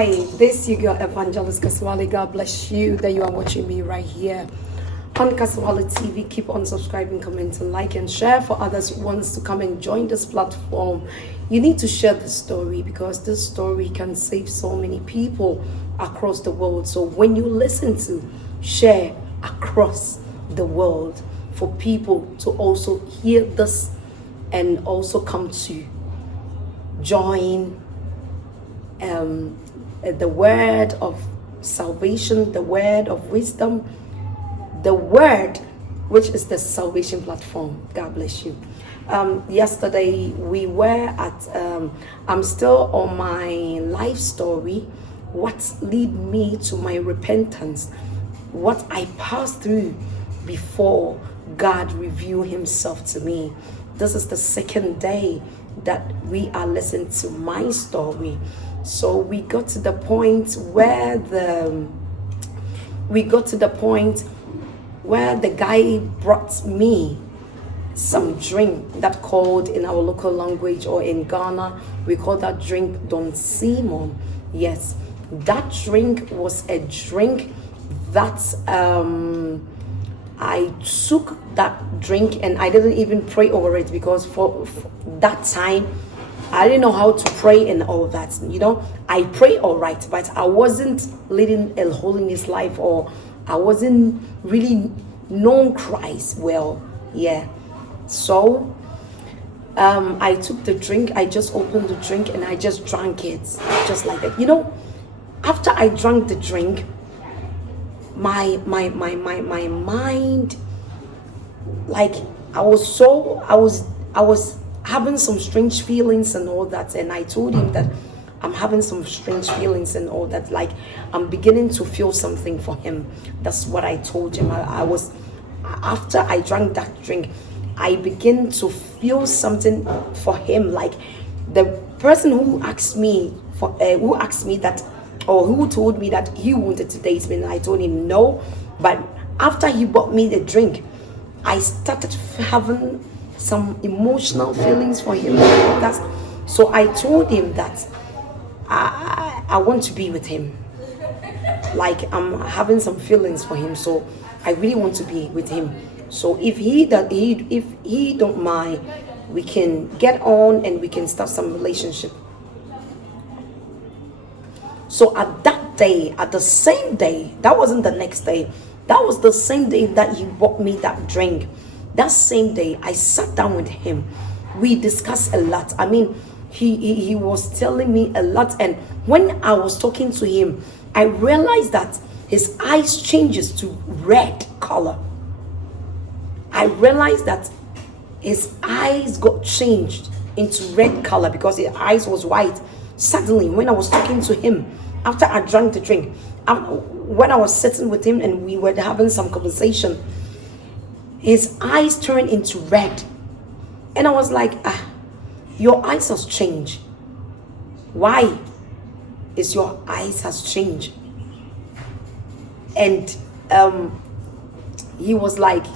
Hi, this you got Evangelist Kasawale. God bless you that you are watching me right here on Kasawale TV. Keep on subscribing, commenting, like, and share for others who wants to come and join this platform. You need to share this story because this story can save so many people across the world. So when you listen to, share across the world for people to also hear this and also come to join the word of salvation, the word of wisdom, the word which is the salvation platform. God bless you. Yesterday we were at I'm still on my life story, what lead me to my repentance, what I passed through before God revealed himself to me. This is the second day that we are listening to my story. So we got to the point where the guy brought me some drink that called in our local language, or in Ghana we call that drink Don Simon. Yes, that drink was a drink that I took that drink and I didn't even pray over it, because for that time I didn't know how to pray and all that. I pray all right, but I wasn't leading a holiness life, or I wasn't really known Christ well. Yeah. So I took the drink, I just opened the drink and I just drank it. Just like that. After I drank the drink, my mind, like I was having some strange feelings and all that, and I told him that I'm having some strange feelings and all that, like I'm beginning to feel something for him. That's what I told him. I was, after I drank that drink, I began to feel something for him, like the person who asked me that, or who told me that he wanted to date me, and I told him no. But after he bought me the drink, I started having some emotional feelings for him. So I told him that I want to be with him. Like I'm having some feelings for him, so I really want to be with him. So if he don't mind, we can get on and we can start some relationship. So at that day, at the same day, that wasn't the next day, that was the same day that he bought me that drink. That same day, I sat down with him. We discussed a lot. I mean, he was telling me a lot. And when I was talking to him, I realized that his eyes changes to red color. I realized that his eyes got changed into red color because his eyes was white. Suddenly, when I was talking to him, after I drank the drink, when I was sitting with him and we were having some conversation, his eyes turned into red. And I was like, your eyes has changed. Why is your eyes has changed? And he was like,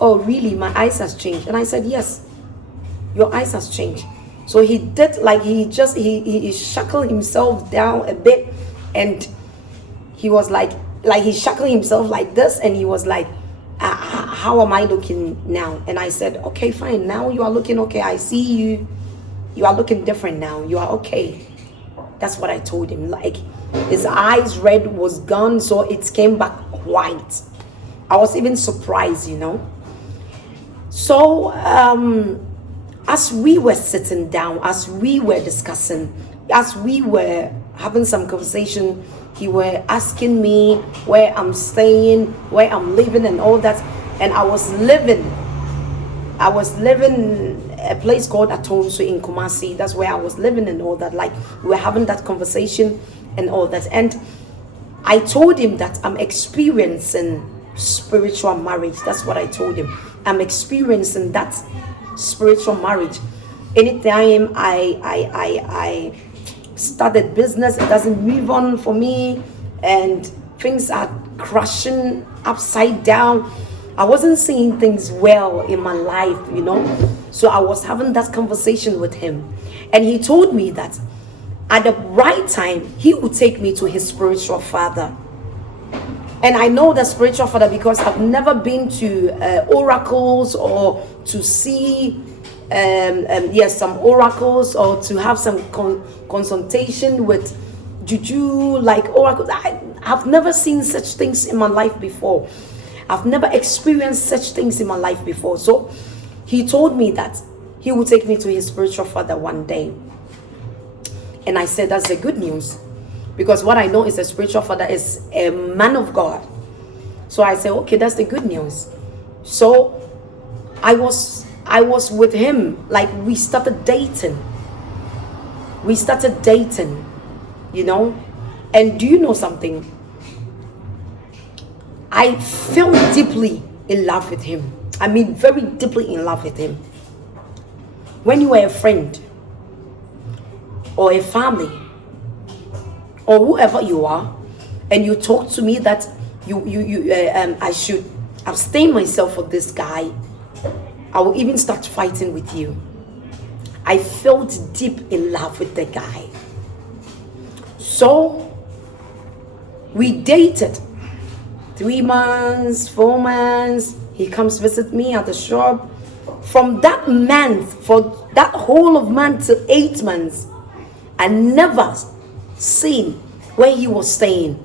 oh really, my eyes has changed? And I said, yes, your eyes has changed. So he did, like he shackled himself down a bit, and he was like he shackled himself like this, and he was like, how am I looking now? And I said, okay, fine, now you are looking okay. I see you are looking different now. You are okay. That's what I told him. Like his eyes red was gone, so it came back white. I was even surprised, So as we were sitting down, as we were discussing, as we were having some conversation, he were asking me where I'm staying, where I'm living and all that. And I was living a place called Atonso in Kumasi. That's where I was living and all that. Like we were having that conversation and all that. And I told him that I'm experiencing spiritual marriage. That's what I told him. I'm experiencing that spiritual marriage. Anytime I started business, it doesn't move on for me, and things are crashing upside down. I wasn't seeing things well in my life, So I was having that conversation with him, and he told me that at the right time, he will take me to his spiritual father. And I know the spiritual father because I've never been to oracles or to see some oracles or to have some consultation with juju like oracles. I've never seen such things in my life before. I've never experienced such things in my life before. So he told me that he would take me to his spiritual father one day. And I said, that's the good news. Because what I know is a spiritual father is a man of God. So I said, okay, that's the good news. So I was with him, like we started dating. You know. And do you know something? I fell deeply in love with him. I mean, very deeply in love with him. When you are a friend or a family or whoever you are, and you talk to me that I should abstain myself for this guy, I will even start fighting with you. I felt deep in love with the guy. So we dated 3 months, 4 months. He comes visit me at the shop. From that month, for that whole of month to 8 months, I never seen where he was staying.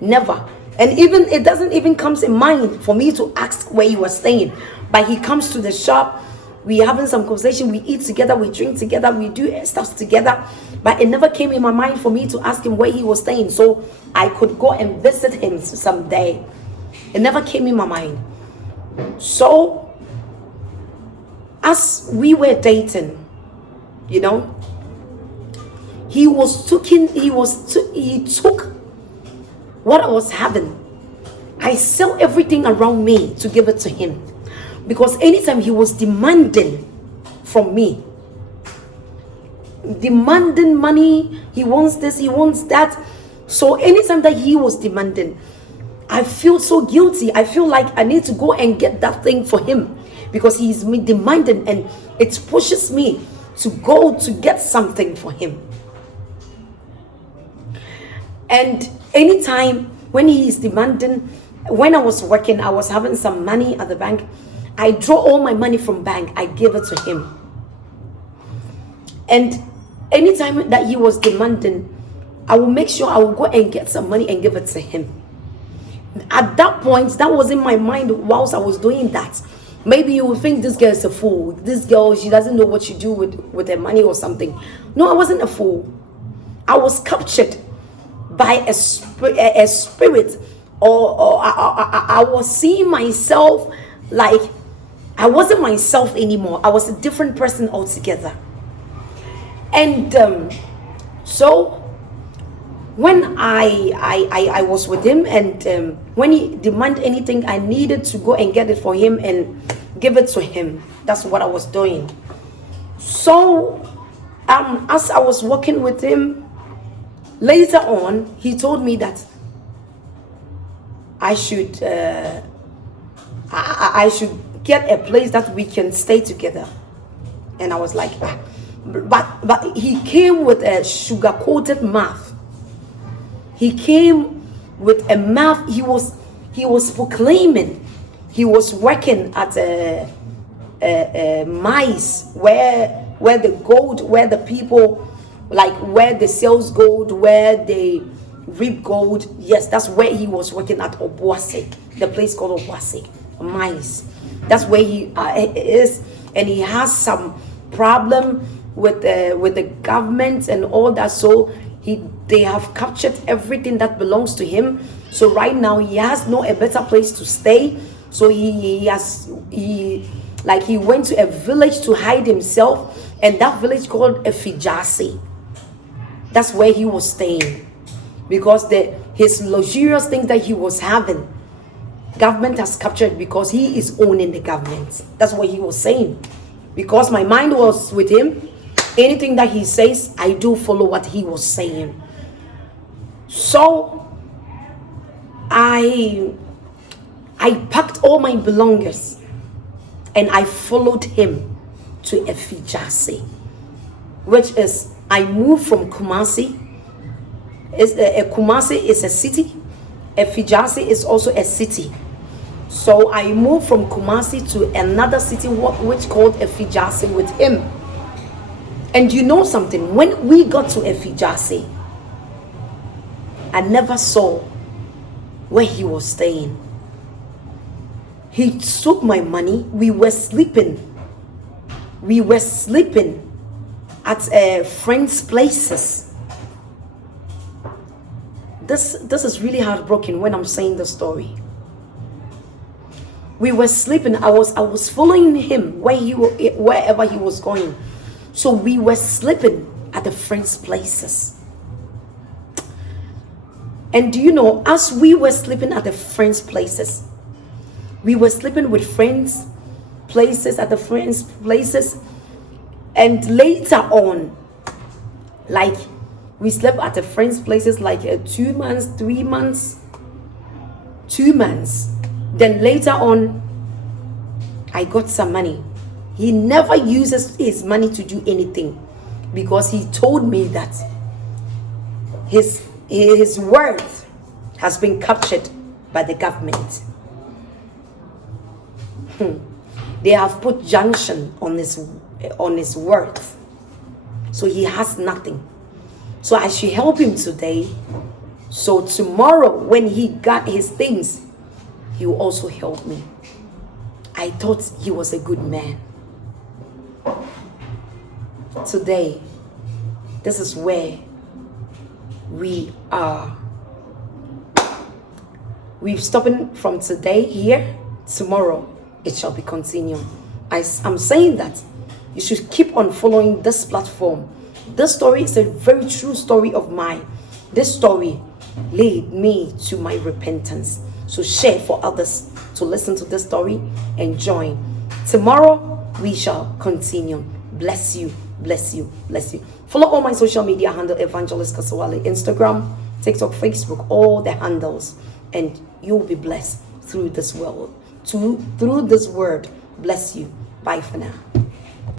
Never. And even it doesn't even come in mind for me to ask where he was staying. But he comes to the shop, we having some conversation, we eat together, we drink together, we do stuff together. But it never came in my mind for me to ask him where he was staying, so I could go and visit him someday. It never came in my mind. So as we were dating, you know, he took what I was having. I sell everything around me to give it to him, because anytime he was demanding from me, demanding money, he wants this, he wants that. So anytime that he was demanding, I feel so guilty. I feel like I need to go and get that thing for him, because he's demanding, and it pushes me to go to get something for him. And anytime when he is demanding, when I was working, I was having some money at the bank, I draw all my money from bank, I give it to him. And anytime that he was demanding, I will make sure I will go and get some money and give it to him. At that point, that was in my mind whilst I was doing that. Maybe you would think this girl is a fool. This girl, she doesn't know what she do with her money or something. No, I wasn't a fool. I was captured by a spirit, or I was seeing myself like I wasn't myself anymore. I was a different person altogether. And so when I was with him, and when he demanded anything, I needed to go and get it for him and give it to him. That's what I was doing. So as I was working with him, later on, he told me that I should get a place that we can stay together. And I was like, but he came with a sugar-coated mouth. He came with a mouth. He was proclaiming. He was working at a mines where the gold, where the people, like where they sells gold, where they reap gold. Yes, that's where he was working at Obuasi, the place called Obuasi, mines. That's where he is, and he has some problem with the government and all that. So they have captured everything that belongs to him. So right now he has a better place to stay. So he went to a village to hide himself, and that village called Efijasi. That's where he was staying, because his luxurious things that he was having, government has captured, because he is owning the government. That's what he was saying. Because my mind was with him, anything that he says, I do follow what he was saying. So I packed all my belongings and I followed him to Efijasi, which is I moved from Kumasi. Kumasi is a city. Efijasi is also a city. So I moved from Kumasi to another city which called Efijasi with him. And you know something? When we got to Efijasi, I never saw where he was staying. He took my money. We were sleeping. We were sleeping at friends' places. This is really heartbroken when I'm saying the story. We were sleeping. I was following him wherever he was going. So we were sleeping at the friends' places. And do you know, as we were sleeping at the friends' places, we were sleeping with friends' places at the friends' places. And later on, like, we slept at the friends' places like 2 months, 3 months, 2 months. Then later on, I got some money. He never uses his money to do anything because he told me that his worth has been captured by the government. They have put junction on his worth, so he has nothing. So I should help him today, so tomorrow when he got his things, he will also help me. I thought he was a good man. Today, this is where we are. We've stopped from today here. Tomorrow, it shall be continued. I'm saying that you should keep on following this platform. This story is a very true story of mine. This story led me to my repentance. So share for others to listen to this story and join. Tomorrow, we shall continue. Bless you, bless you, bless you. Follow all my social media handle, Evangelist Kasawale, Instagram, TikTok, Facebook, all the handles, and you'll be blessed through this world, through this word. Bless you. Bye for now.